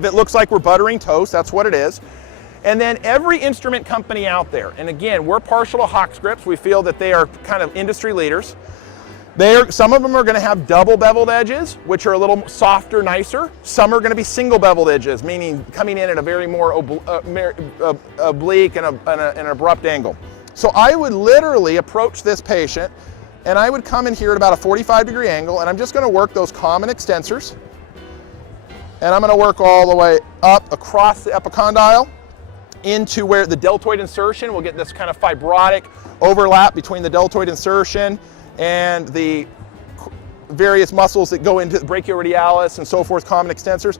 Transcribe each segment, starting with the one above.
If it looks like we're buttering toast, that's what it is. And then every instrument company out there, and again, we're partial to HawkGrips. We feel that they are kind of industry leaders. Some of them are going to have double beveled edges, which are a little softer, nicer. Some are going to be single beveled edges, meaning coming in at a very more oblique and an abrupt angle. So I would literally approach this patient, and I would come in here at about a 45-degree angle, and I'm just going to work those common extensors. And I'm going to work all the way up across the epicondyle into where the deltoid insertion will get this kind of fibrotic overlap between the deltoid insertion and the various muscles that go into the brachioradialis and so forth, common extensors.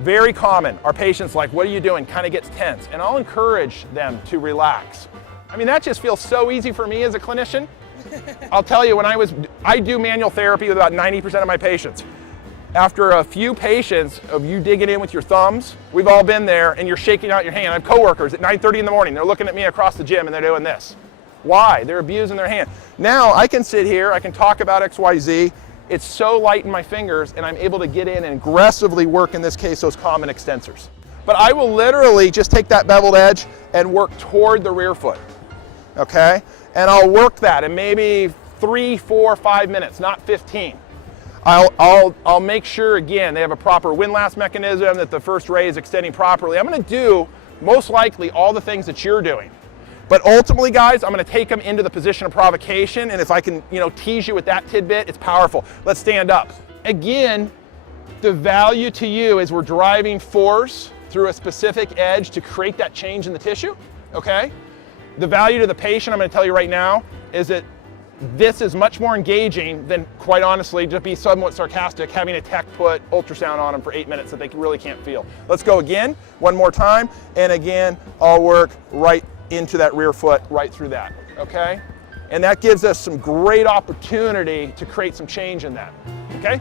Very common. Our patients like, what are you doing? Kind of gets tense. And I'll encourage them to relax. I mean, that just feels so easy for me as a clinician. I'll tell you, I do manual therapy with about 90% of my patients. After a few patients of you digging in with your thumbs, we've all been there, and you're shaking out your hand. I have coworkers at 9:30 in the morning. They're looking at me across the gym and they're doing this. Why? They're abusing their hand. Now I can sit here, I can talk about XYZ. It's so light in my fingers, and I'm able to get in and aggressively work, in this case, those common extensors. But I will literally just take that beveled edge and work toward the rear foot, okay? And I'll work that in maybe 3, 4, 5 minutes, not 15. I'll make sure, again, they have a proper windlass mechanism, that the first ray is extending properly. I'm going to do, most likely, all the things that you're doing. But ultimately, guys, I'm going to take them into the position of provocation, and if I can, tease you with that tidbit, it's powerful. Let's stand up. Again, the value to you is we're driving force through a specific edge to create that change in the tissue, okay? The value to the patient, I'm going to tell you right now, is that this is much more engaging than, quite honestly, to be somewhat sarcastic, having a tech put ultrasound on them for 8 minutes that they really can't feel. Let's go again, one more time, and again, I'll work right into that rear foot, right through that, okay? And that gives us some great opportunity to create some change in that, okay?